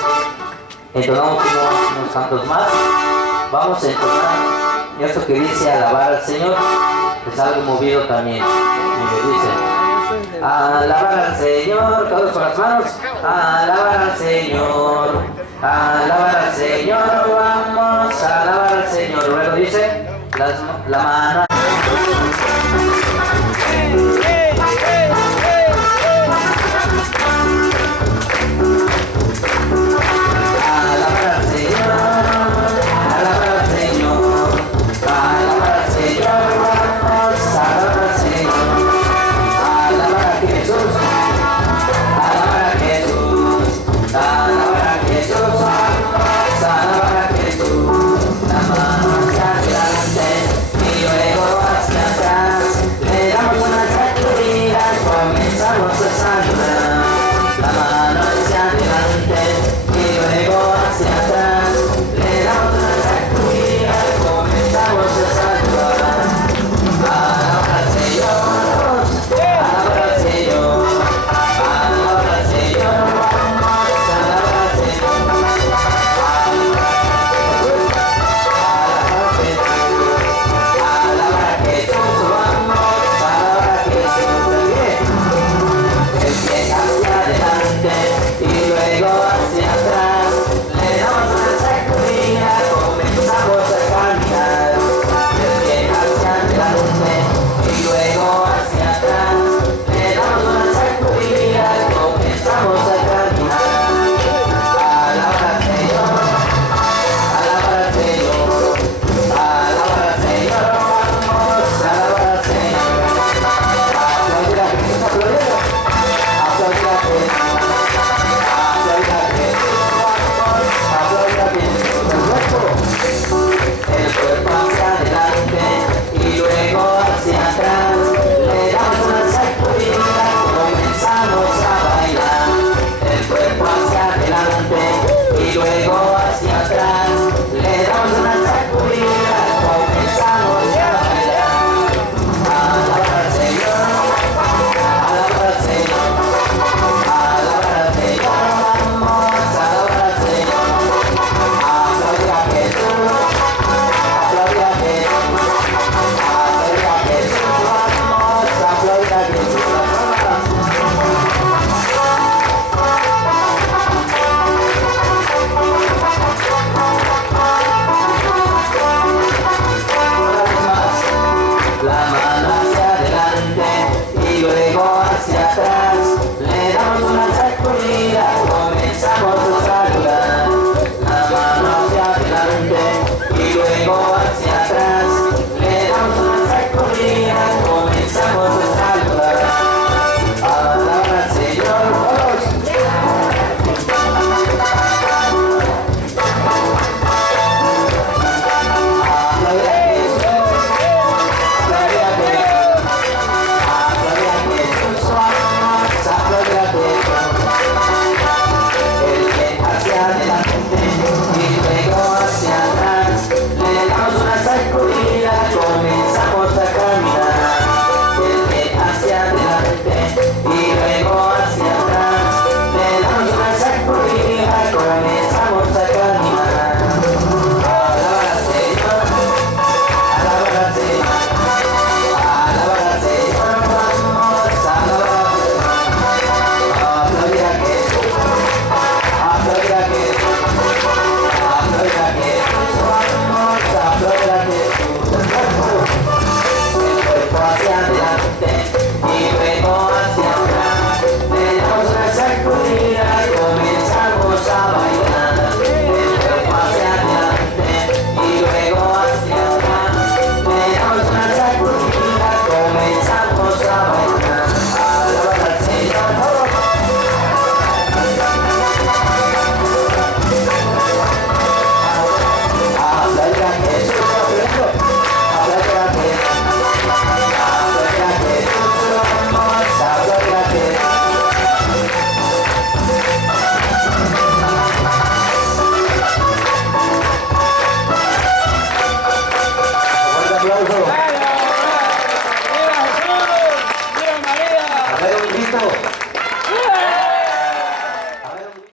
Entonamos unos cantos más. Vamos a entonar esto que dice alabar al Señor. Es algo movido también. Me dice, alabar al Señor, todos con las manos. Alabar al Señor, alabar al Señor, vamos a alabar al Señor. Luego dice, la mano. Aplaudir a Cristo.